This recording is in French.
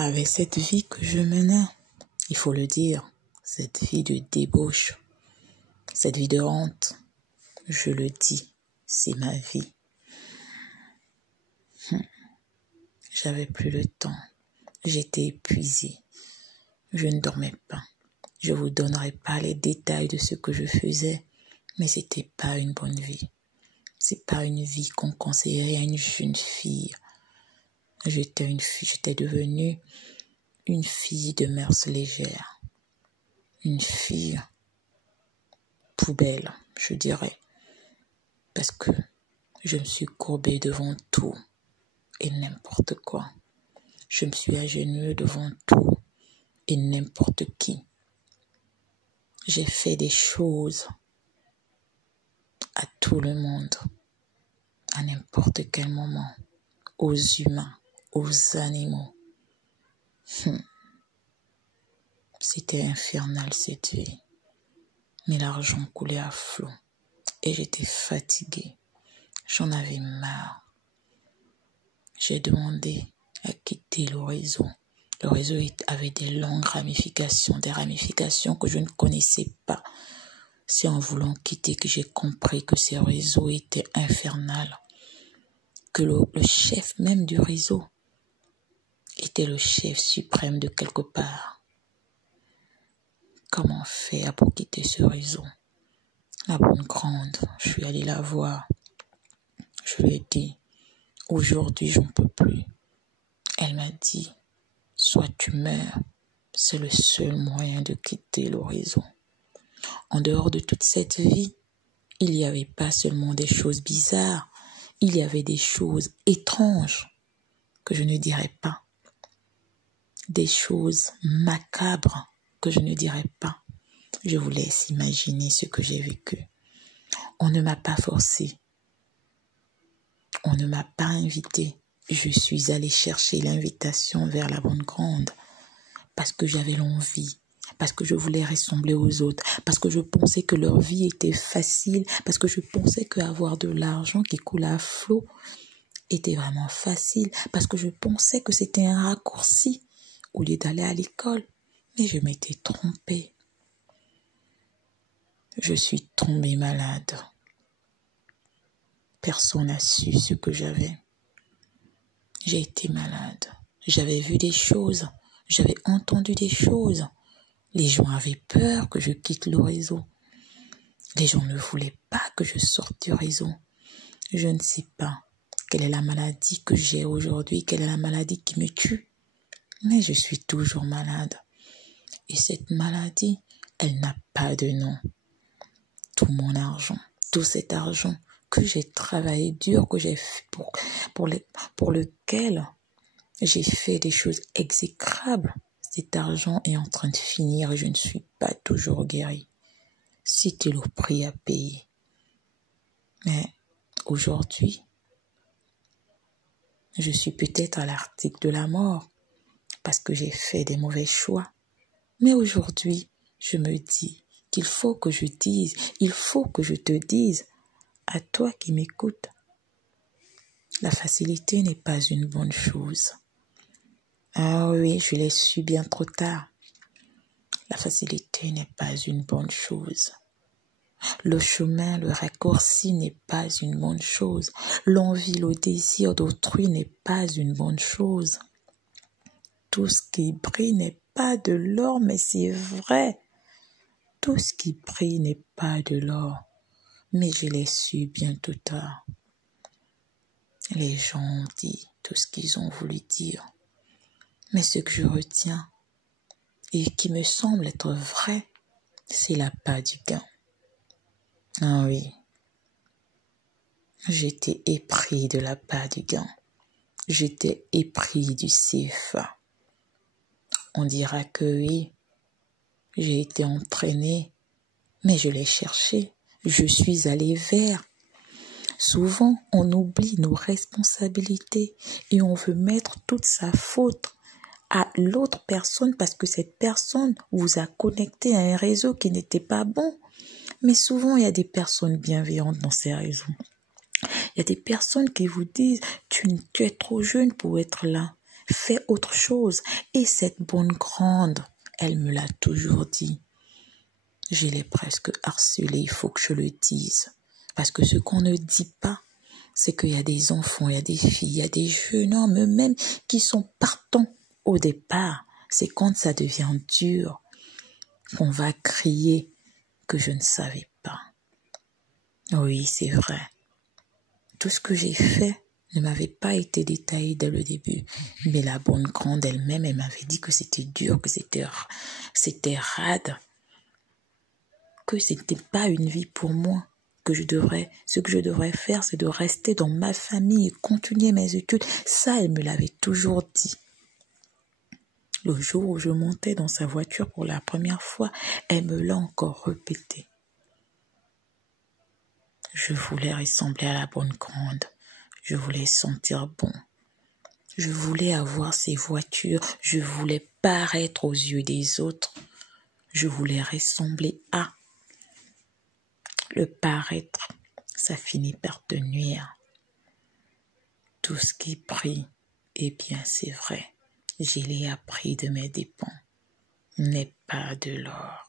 avec cette vie que je menais, il faut le dire, cette vie de débauche, cette vie de honte, je le dis, c'est ma vie. J'avais plus le temps, j'étais épuisée, je ne dormais pas. Je vous donnerai pas les détails de ce que je faisais, mais c'était pas une bonne vie. C'est pas une vie qu'on conseillerait à une jeune fille. J'étais devenue une fille de mœurs légères, une fille poubelle, je dirais, parce que je me suis courbée devant tout et n'importe quoi. Je me suis agenouillée devant tout et n'importe qui. J'ai fait des choses à tout le monde, à n'importe quel moment, aux humains, aux animaux. C'était infernal cette vie. Mais l'argent coulait à flot et j'étais fatiguée. J'en avais marre. J'ai demandé à quitter le réseau. Le réseau avait des longues ramifications, des ramifications que je ne connaissais pas. C'est en voulant quitter que j'ai compris que ce réseau était infernal. Que le chef même du réseau était le chef suprême de quelque part. Comment faire pour quitter ce réseau? La bonne grande, je suis allée la voir. Je lui ai dit, aujourd'hui j'en peux plus. Elle m'a dit, soit tu meurs, c'est le seul moyen de quitter le réseau. En dehors de toute cette vie, il n'y avait pas seulement des choses bizarres, il y avait des choses étranges que je ne dirais pas. Des choses macabres que je ne dirais pas. Je vous laisse imaginer ce que j'ai vécu. On ne m'a pas forcé. On ne m'a pas invité. Je suis allée chercher l'invitation vers la bonne grande parce que j'avais l'envie, parce que je voulais ressembler aux autres, parce que je pensais que leur vie était facile, parce que je pensais qu'avoir de l'argent qui coule à flot était vraiment facile, parce que je pensais que c'était un raccourci au lieu d'aller à l'école. Mais je m'étais trompée. Je suis tombée malade. Personne n'a su ce que j'avais. J'ai été malade. J'avais vu des choses. J'avais entendu des choses. Les gens avaient peur que je quitte le réseau. Les gens ne voulaient pas que je sorte du réseau. Je ne sais pas quelle est la maladie que j'ai aujourd'hui, quelle est la maladie qui me tue. Mais je suis toujours malade. Et cette maladie, elle n'a pas de nom. Tout mon argent, tout cet argent que j'ai travaillé dur, que j'ai fait pour lequel j'ai fait des choses exécrables. Cet argent est en train de finir et je ne suis pas toujours guérie. C'était le prix à payer. Mais aujourd'hui, je suis peut-être à l'article de la mort parce que j'ai fait des mauvais choix. Mais aujourd'hui, je me dis qu'il faut que je dise, il faut que je te dise, à toi qui m'écoutes, la facilité n'est pas une bonne chose. Ah oui, je l'ai su bien trop tard. La facilité n'est pas une bonne chose. Le chemin, le raccourci n'est pas une bonne chose. L'envie, le désir d'autrui n'est pas une bonne chose. Tout ce qui brille n'est pas de l'or, mais c'est vrai. Tout ce qui brille n'est pas de l'or, mais je l'ai su bien trop tard. Les gens ont dit tout ce qu'ils ont voulu dire, mais ce que je retiens et qui me semble être vrai, c'est l'appât du gain. Ah oui, j'étais épris de l'appât du gain. J'étais épris du CFA. On dira que oui, j'ai été entraînée, mais je l'ai cherché. Je suis allée vers. Souvent, on oublie nos responsabilités et on veut mettre toute sa faute à l'autre personne parce que cette personne vous a connecté à un réseau qui n'était pas bon. Mais souvent, il y a des personnes bienveillantes dans ces réseaux. Il y a des personnes qui vous disent « tu es trop jeune pour être là ». fais autre chose. Et cette bonne grande, elle me l'a toujours dit. Je l'ai presque harcelée, il faut que je le dise. Parce que ce qu'on ne dit pas, c'est qu'il y a des enfants, il y a des filles, il y a des jeunes hommes même qui sont partants au départ. C'est quand ça devient dur qu'on va crier que je ne savais pas. Oui, c'est vrai. Tout ce que j'ai fait ne m'avait pas été détaillé dès le début. Mais la bonne grande elle-même, elle m'avait dit que c'était dur, que c'était rade, que c'était pas une vie pour moi, ce que je devrais faire, c'est de rester dans ma famille et continuer mes études. Ça, elle me l'avait toujours dit. Le jour où je montais dans sa voiture pour la première fois, elle me l'a encore répété. Je voulais ressembler à la bonne grande. Je voulais sentir bon. Je voulais avoir ses voitures. Je voulais paraître aux yeux des autres. Je voulais ressembler à. Le paraître, ça finit par te nuire. Tout ce qui brille, eh bien c'est vrai, je l'ai appris de mes dépens, n'est pas de l'or.